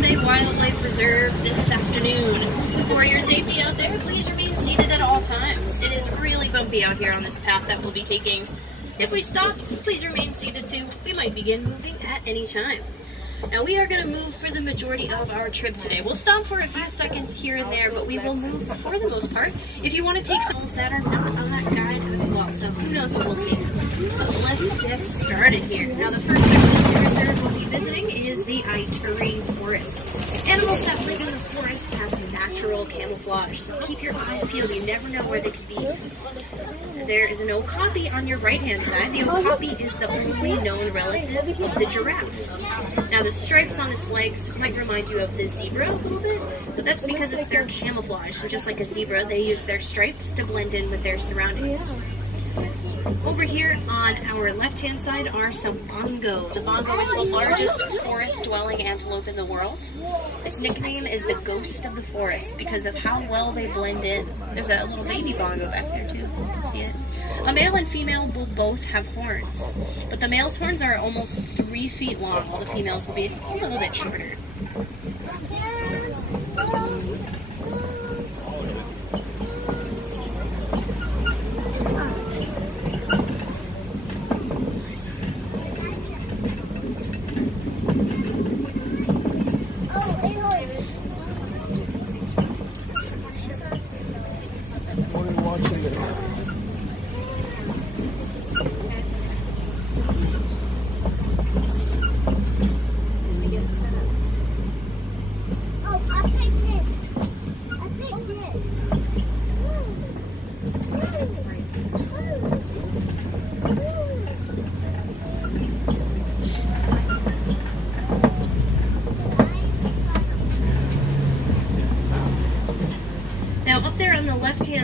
Bay Wildlife Reserve this afternoon. For your safety out there, please remain seated at all times. It is really bumpy out here on this path that we'll be taking. If we stop, please remain seated too. We might begin moving at any time. Now we are going to move for the majority of our trip today. We'll stop for a few seconds here and there, but we will move for the most part. If you want to take some that are not on that guide as well, so who knows what we'll see. But let's get started here. Now the first section of the reserve we'll be visiting is the Ituri Forest. Animals that live in the forest have natural camouflage, so keep your eyes peeled. You never know where they could be. There is an okapi on your right-hand side. The okapi is the only known relative of the giraffe. Now the stripes on its legs might remind you of the zebra a little bit, but that's because it's their camouflage. And just like a zebra, they use their stripes to blend in with their surroundings. Over here on our left-hand side are some bongo. The bongo is the largest forest-dwelling antelope in the world. Its nickname is the ghost of the forest because of how well they blend in. There's a little baby bongo back there too. You can see it. A male and female will both have horns, but the male's horns are almost 3 feet long, while the female's will be a little bit shorter.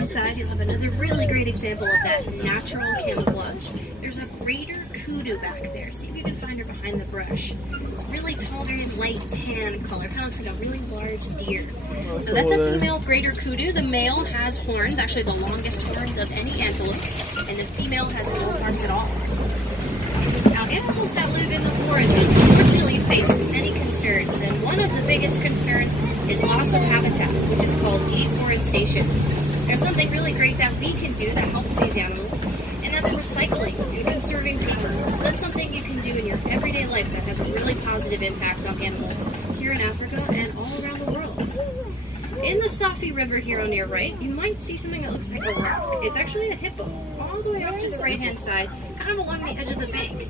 Side, you'll have another really great example of that natural camouflage. There's a greater kudu back there. See if you can find her behind the brush. It's really tall, very light tan color. Kind of looks like a really large deer. So that's a female greater kudu. The male has horns, actually the longest horns of any antelope, and the female has no horns at all. Now, animals that live in the forest unfortunately face many concerns, and one of the biggest concerns is loss of habitat, which is called deforestation. There's something really great that we can do that helps these animals, and that's recycling and conserving paper. So that's something you can do in your everyday life that has a really positive impact on animals here in Africa and all around the world. In the Safi River here on your right, you might see something that looks like a rock. It's actually a hippo, all the way off to the right-hand side, kind of along the edge of the bank.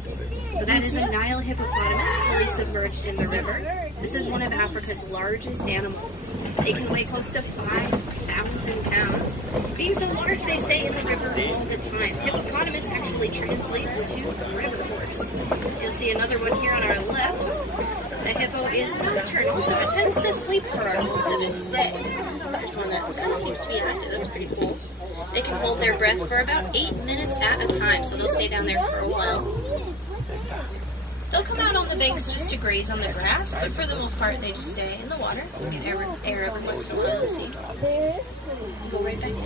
So that is a Nile hippopotamus fully submerged in the river. This is one of Africa's largest animals. They can weigh close to 5,000 pounds. Being so large, they stay in the river all the time. Hippopotamus actually translates to river horse. You'll see another one here on our left. The hippo is nocturnal, so it tends to sleep for most of its day. There's one that kind of seems to be active. That's pretty cool. They can hold their breath for about 8 minutes at a time, so they'll stay down there for a while. They'll come out on the banks just to graze on the grass, but for the most part, they just stay in the water. Get air every once in a while, see. Go right back down.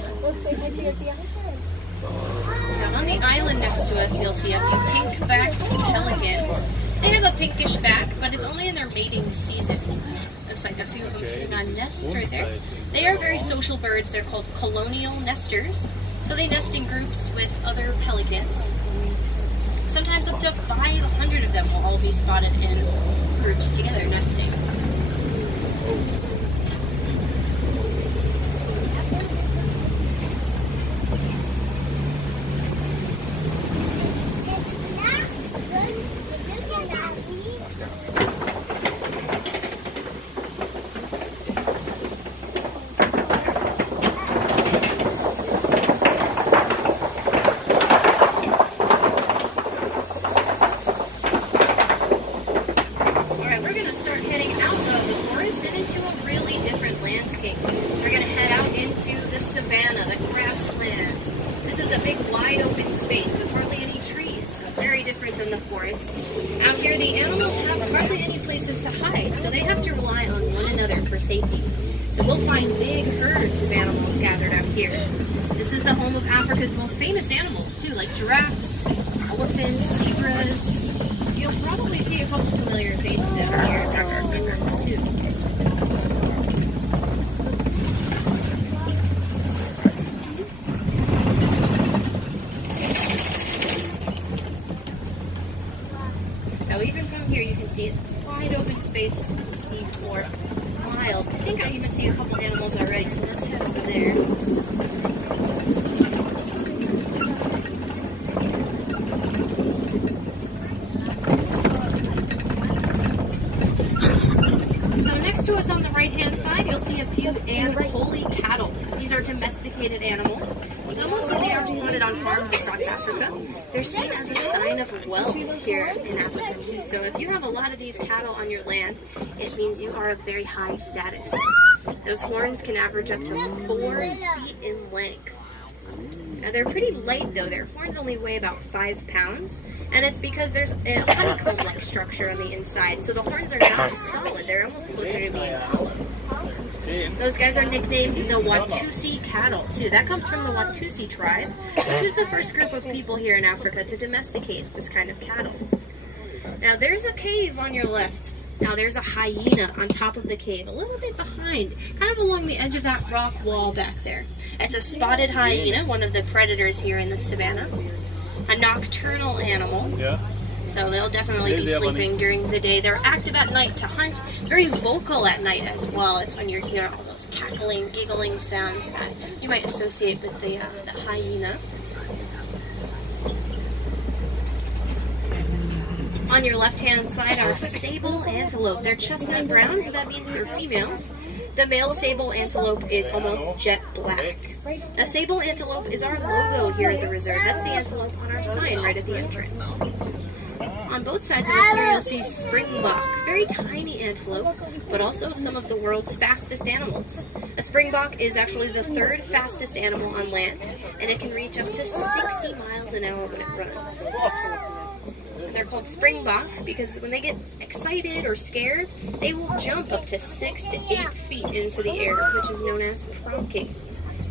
Now, on the island next to us, you'll see a few pink-backed pelicans. They have a pinkish back, but it's only in their mating season. Looks like a few of them sitting on nests right there. They are very social birds. They're called colonial nesters. So they nest in groups with other pelicans. Sometimes up to 500 of them will all be spotted in groups together nesting. Out here, the animals have hardly any places to hide, so they have to rely on one another for safety. So we'll find big herds of animals gathered out here. This is the home of Africa's most famous animals, too, like giraffes, elephants, zebras. You'll probably see a couple familiar faces out here. There are big ones, too. space to see for miles. I think I even see a couple animals already, so let's head over there. So next to us on the right-hand side, you'll see a few Anhole cattle. These are domesticated animals. So most of them are spotted on farms across Africa. They're seen as a sign of wealth here in Africa too. So if you have a lot of these cattle on your land, it means you are of very high status. Those horns can average up to 4 feet in length. Now they're pretty light though. Their horns only weigh about 5 pounds, and it's because there's a honeycomb-like structure on the inside. So the horns are not solid. They're almost closer to being hollow. Those guys are nicknamed the Watusi cattle, too. That comes from the Watusi tribe, which was the first group of people here in Africa to domesticate this kind of cattle. Now, there's a cave on your left. Now, there's a hyena on top of the cave, a little bit behind, kind of along the edge of that rock wall back there. It's a spotted hyena, one of the predators here in the savannah. A nocturnal animal. Yeah. So they'll definitely be sleeping during the day. They're active at night to hunt, very vocal at night as well. It's when you're hearing all those cackling, giggling sounds that you might associate with the hyena. On your left-hand side are sable antelope. They're chestnut brown, so that means they're females. The male sable antelope is almost jet black. A sable antelope is our logo here at the reserve. That's the antelope on our sign right at the entrance. On both sides of the screen, you'll see springbok, very tiny antelope, but also some of the world's fastest animals. A springbok is actually the 3rd fastest animal on land, and it can reach up to 60 miles an hour when it runs. And they're called springbok because when they get excited or scared, they will jump up to 6 to 8 feet into the air, which is known as pronking.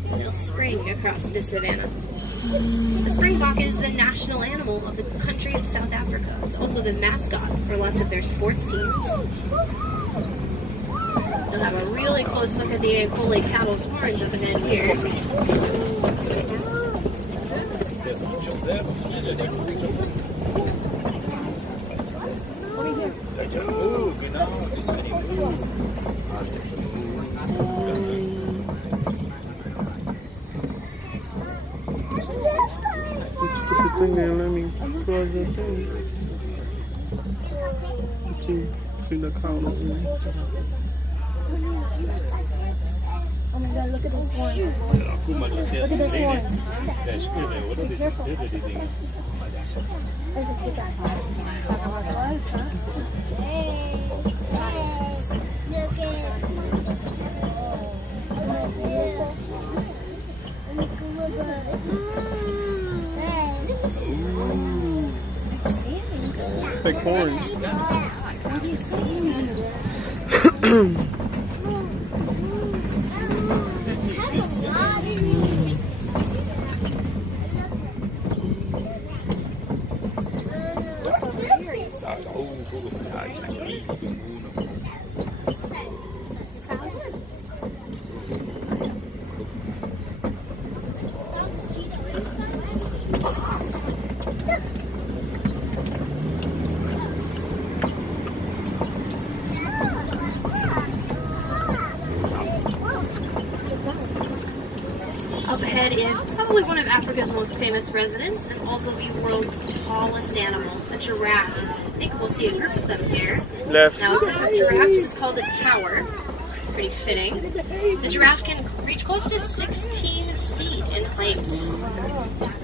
So they'll spring across the savannah. The springbok is the national animal of the country of South Africa. It's also the mascot for lots of their sports teams. You'll have a really close look at the Anhole cattle's horns up ahead here. Oh my god, look at those horns. Look at those horns. Be careful. There's a big guy. Hey, look at big horns. What do you see? Up ahead is probably one of Africa's most famous residents and also the world's tallest animal, a giraffe. I think we'll see a group of them here. Left. Now, a group of giraffes is called a tower. Pretty fitting. The giraffe can reach close to 16 feet in height.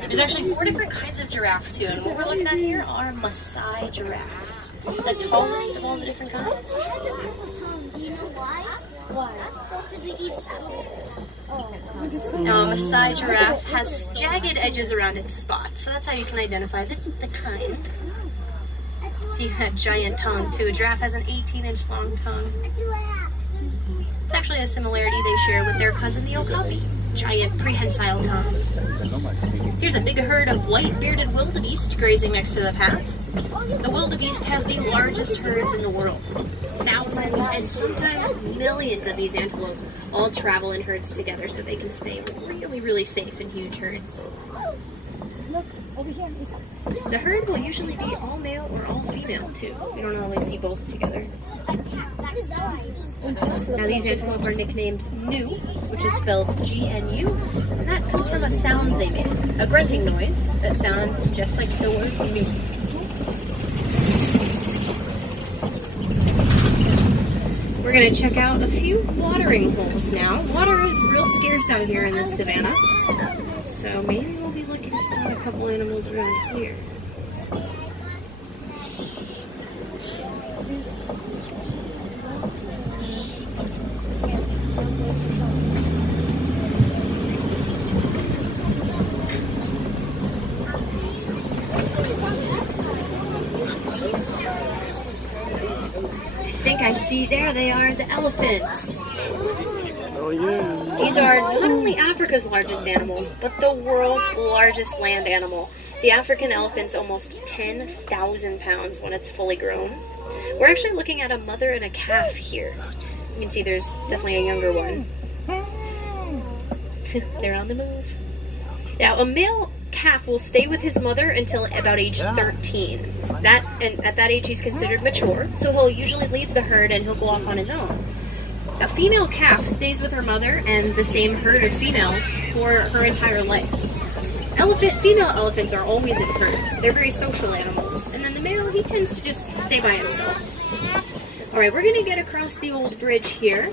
There's actually 4 different kinds of giraffe too, and what we're looking at here are Maasai giraffes. The tallest of all the different kinds. It has a purple tongue. Do you know why? Why? Because it eats apples. Now, a Maasai giraffe has jagged edges around its spots, so that's how you can identify the kind. See that giant tongue too. A giraffe has an 18-inch long tongue. It's actually a similarity they share with their cousin the okapi, giant prehensile tongue. Here's a big herd of white-bearded wildebeest grazing next to the path. The wildebeest have the largest herds in the world. Thousands and sometimes millions of these antelope all travel in herds together so they can stay really, really safe in huge herds. Look, The herd will usually be all male or all female too. We don't always see both together. Now these antelope are nicknamed gnu, which is spelled G-N-U, and that comes from a sound they make, a grunting noise that sounds just like the word gnu. We're going to check out a few watering holes now. Water is real scarce out here in the savannah, so maybe we'll be lucky to spot a couple animals around here. I see, there they are, the elephants. Oh yeah. These are not only Africa's largest animals, but the world's largest land animal. The African elephant's almost 10,000 pounds when it's fully grown. We're actually looking at a mother and a calf here. You can see there's definitely a younger one. They're on the move. Now, a male calf will stay with his mother until about age 13. At that age he's considered mature, so he'll usually leave the herd and he'll go off on his own. A female calf stays with her mother and the same herd of females for her entire life. Female elephants are always in herds. They're very social animals. And then the male, he tends to just stay by himself. Alright, we're going to get across the old bridge here.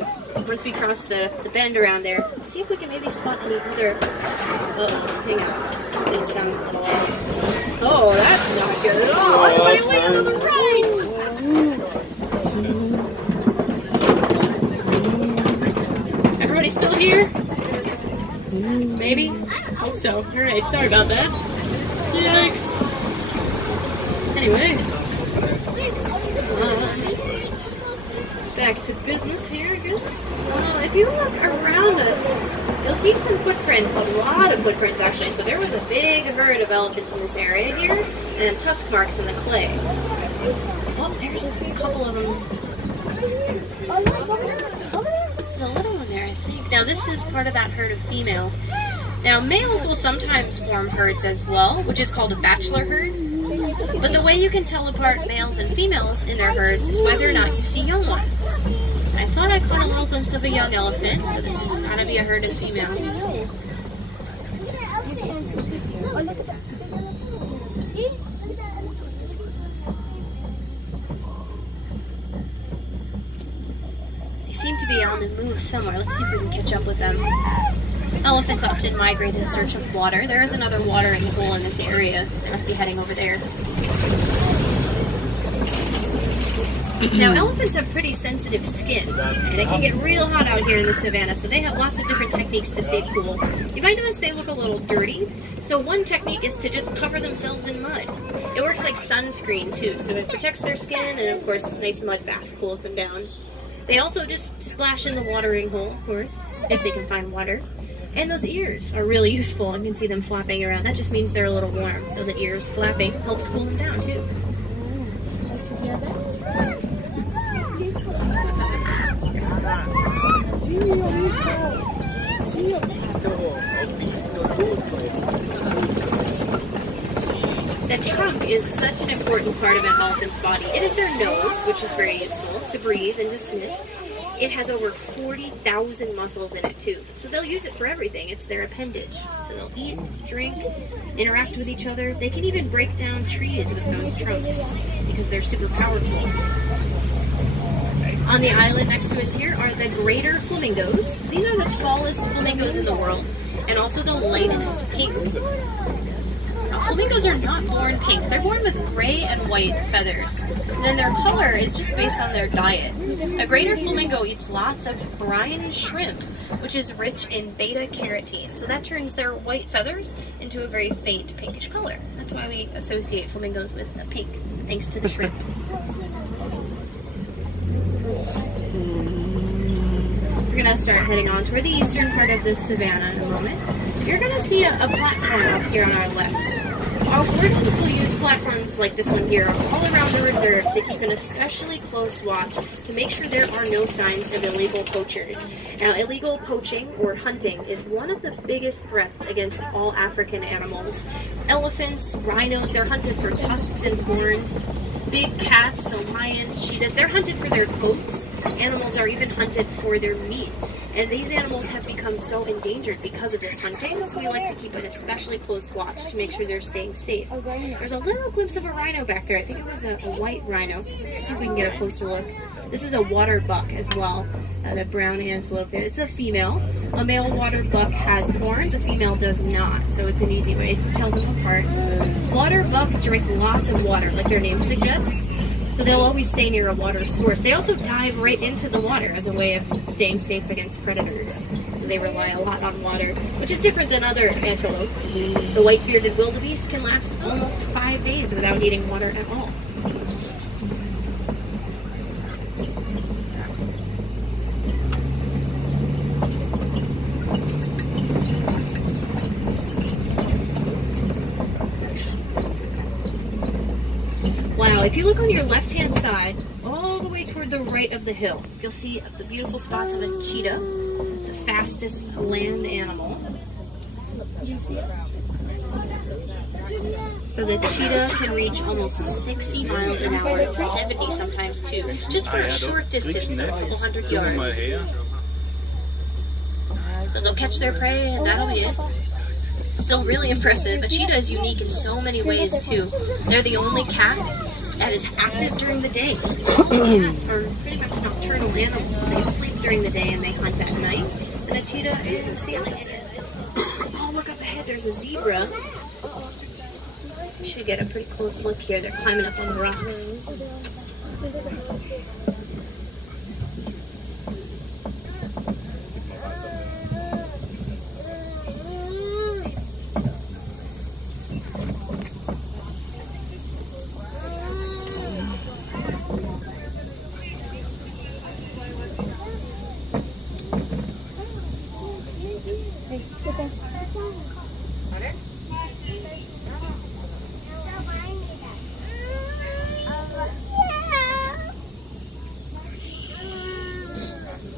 Once we cross the bend around there, see if we can maybe spot any other... Uh-oh, hang on. Something sounds a little off. Oh, that's not good at all. Everybody went on the right! Everybody still here? Maybe? Hope so. Alright, sorry about that. Yikes. Anyways. Back to business here, I guess. If you look around us, you'll see some footprints, a lot of footprints actually. So there was a big herd of elephants in this area here, and tusk marks in the clay. Oh, there's a couple of them. There's a little one there, I think. Now this is part of that herd of females. Now males will sometimes form herds as well, which is called a bachelor herd. But the way you can tell apart males and females in their herds is whether or not you see young ones. And I thought I caught a little glimpse of a young elephant, so this has got to be a herd of females. They seem to be on the move somewhere. Let's see if we can catch up with them. Elephants often migrate in search of water. There is another watering hole in this area, so they might be heading over there. Now, elephants have pretty sensitive skin, and it can get real hot out here in the savannah, so they have lots of different techniques to stay cool. You might notice they look a little dirty, so one technique is to just cover themselves in mud. It works like sunscreen, too, so it protects their skin, and of course, a nice mud bath cools them down. They also just splash in the watering hole, of course, if they can find water. And those ears are really useful. You can see them flapping around. That just means they're a little warm. So the ears flapping helps cool them down too. The trunk is such an important part of an elephant's body. It is their nose, which is very useful to breathe and to sniff. It has over 40,000 muscles in it too, so they'll use it for everything. It's their appendage. So they'll eat, drink, interact with each other. They can even break down trees with those trunks because they're super powerful. On the island next to us here are the greater flamingos. These are the tallest flamingos in the world and also the lightest pink. Now, flamingos are not born pink. They're born with gray and white feathers. And then their color is just based on their diet. A greater flamingo eats lots of brine shrimp, which is rich in beta-carotene. So that turns their white feathers into a very faint pinkish color. That's why we associate flamingos with pink, thanks to the shrimp. We're going to start heading on toward the eastern part of the savannah in a moment. You're going to see a platform up here on our left. Our Floridians will use platforms like this one here are all around the reserve to keep an especially close watch to make sure there are no signs of illegal poachers. Now, illegal poaching or hunting is one of the biggest threats against all African animals. Elephants, rhinos, they're hunted for tusks and horns. Big cats, so lions, cheetahs, they're hunted for their coats. Animals are even hunted for their meat. And these animals have become so endangered because of this hunting, so we like to keep an especially close watch to make sure they're staying safe. There's a little glimpse of a rhino back there. I think it was a white rhino. Let's see if we can get a closer look. This is a water buck as well, the brown antelope there. It's a female. A male water buck has horns, a female does not, so it's an easy way to tell them apart. Water buck drink lots of water, like their name suggests. So they'll always stay near a water source. They also dive right into the water as a way of staying safe against predators. So they rely a lot on water, which is different than other antelope. The white-bearded wildebeest can last almost 5 days without needing water at all. Wow, if you look on your left-hand side, all the way toward the right of the hill, you'll see the beautiful spots of a cheetah, the fastest land animal. So the cheetah can reach almost 60 miles an hour, 70 sometimes too, just for a short distance, a couple hundred yards. So they'll catch their prey and that'll be it. Still really impressive. A cheetah is unique in so many ways too. They're the only cat that is active during the day. Cats are pretty much nocturnal animals, so they sleep during the day and they hunt at night. And a cheetah is the opposite. Oh, look up ahead, there's a zebra. You should get a pretty close look here. They're climbing up on the rocks.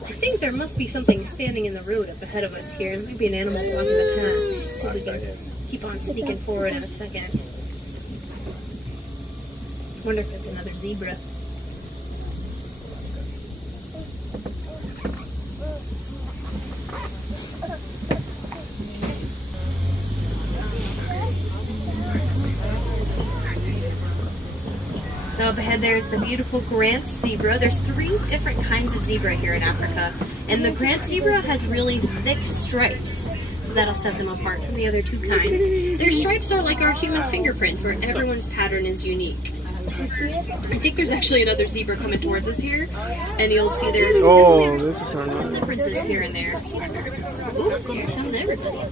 I think there must be something standing in the road up ahead of us here. There might be an animal blocking the path. So we can keep on sneaking forward in a second. Wonder if it's another zebra. So up ahead there's the beautiful Grant's zebra. There's 3 different kinds of zebra here in Africa. And the Grant zebra has really thick stripes. So that'll set them apart from the other 2 kinds. Their stripes are like our human fingerprints, where everyone's pattern is unique. I think there's actually another zebra coming towards us here. And you'll see there's some differences here and there. Ooh, here comes everybody.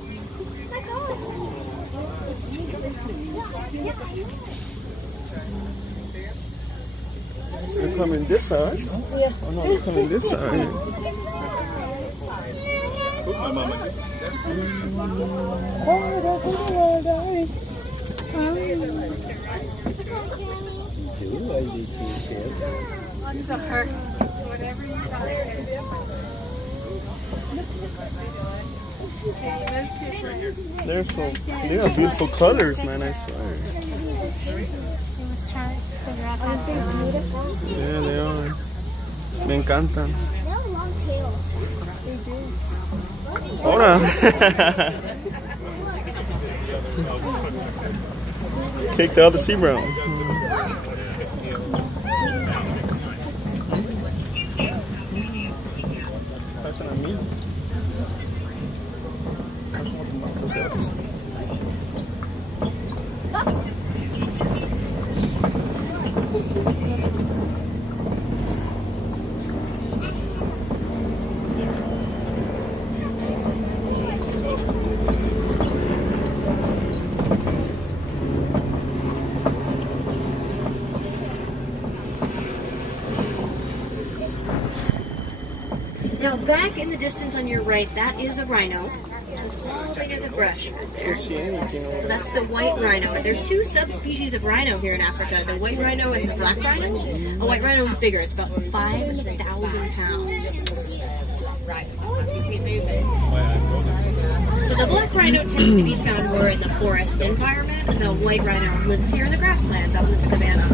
They're coming this side? Yeah. Oh no, they're coming this side. They have beautiful colors, man, I swear. Yeah, they are. Me encantan. They have long tails. They do. Ahora. Kick the other zebra out. Pasan a mí. Now back in the distance on your right, that is a rhino. Look at the brush right there. Can't see anything over So there. that's the white rhino. There's two subspecies of rhino here in Africa, the white rhino and the black rhino. A white rhino is bigger. It's about 5,000 pounds. So the black rhino tends to be found more in the forest environment, and the white rhino lives here in the grasslands out in the savannah.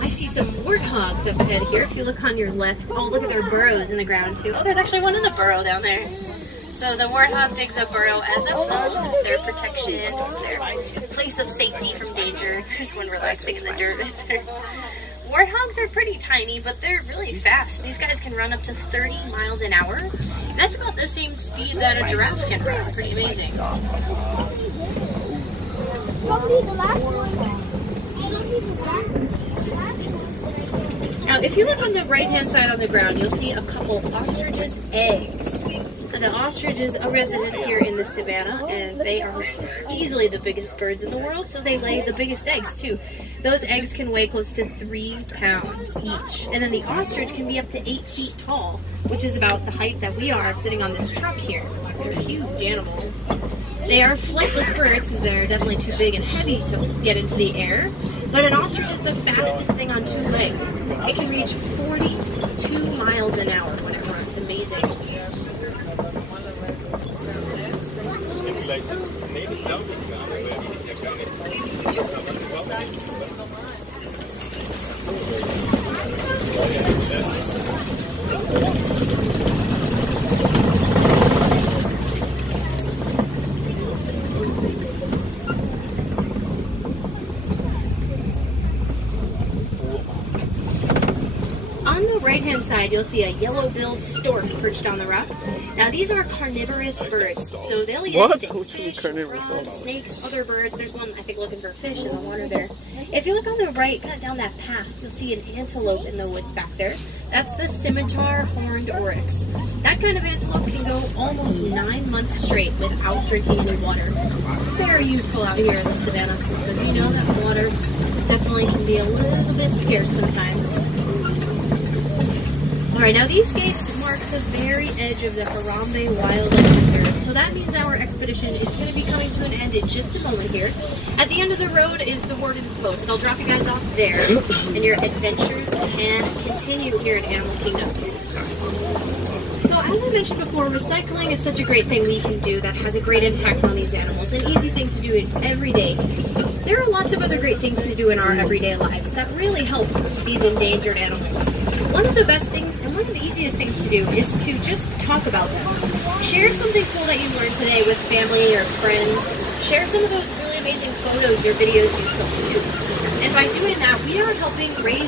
I see some warthogs up ahead here. If you look on your left, oh, look at their burrows in the ground too. Oh, there's actually one in the burrow down there. So the warthog digs a burrow as a home. It's their protection. It's their place of safety from danger. There's one relaxing in the dirt right there. Warthogs are pretty tiny, but they're really fast. These guys can run up to 30 miles an hour. That's about the same speed that a giraffe can run. Pretty amazing. Probably the last one. Now, if you look on the right-hand side on the ground, you'll see a couple ostriches' eggs. And the ostrich is a resident here in the savannah, and they are easily the biggest birds in the world, so they lay the biggest eggs too. Those eggs can weigh close to 3 pounds each. And then the ostrich can be up to 8 feet tall, which is about the height that we are sitting on this truck here. They're huge animals. They are flightless birds because they're definitely too big and heavy to get into the air. But an ostrich is the fastest thing on 2 legs. It can reach 42 miles an hour when it runs. Amazing. On the right-hand side, you'll see a yellow-billed stork perched on the rock. Now, these are carnivorous birds, so they'll eat anything. What do you mean carnivorous? Frogs, snakes, other birds. There's one, I think, looking for fish in the water there. If you look on the right, kind of down that path, you'll see an antelope in the woods back there. That's the scimitar horned oryx. That kind of antelope can go almost 9 months straight without drinking any water. Very useful out here in the savannah, since as you know, that water definitely can be a little bit scarce sometimes. Alright, now these gates mark the very edge of the Harambe Wildlife Reserve, so that means our expedition is going to be coming to an end in just a moment here. At the end of the road is the Warden's Post. I'll drop you guys off there, and your adventures can continue here in Animal Kingdom. So as I mentioned before, recycling is such a great thing we can do that has a great impact on these animals, an easy thing to do every day. There are lots of other great things to do in our everyday lives that really help these endangered animals. One of the best things and one of the easiest things to do is to just talk about them. Share something cool that you learned today with family or friends. Share some of those really amazing photos or videos you took too. And by doing that, we are helping raise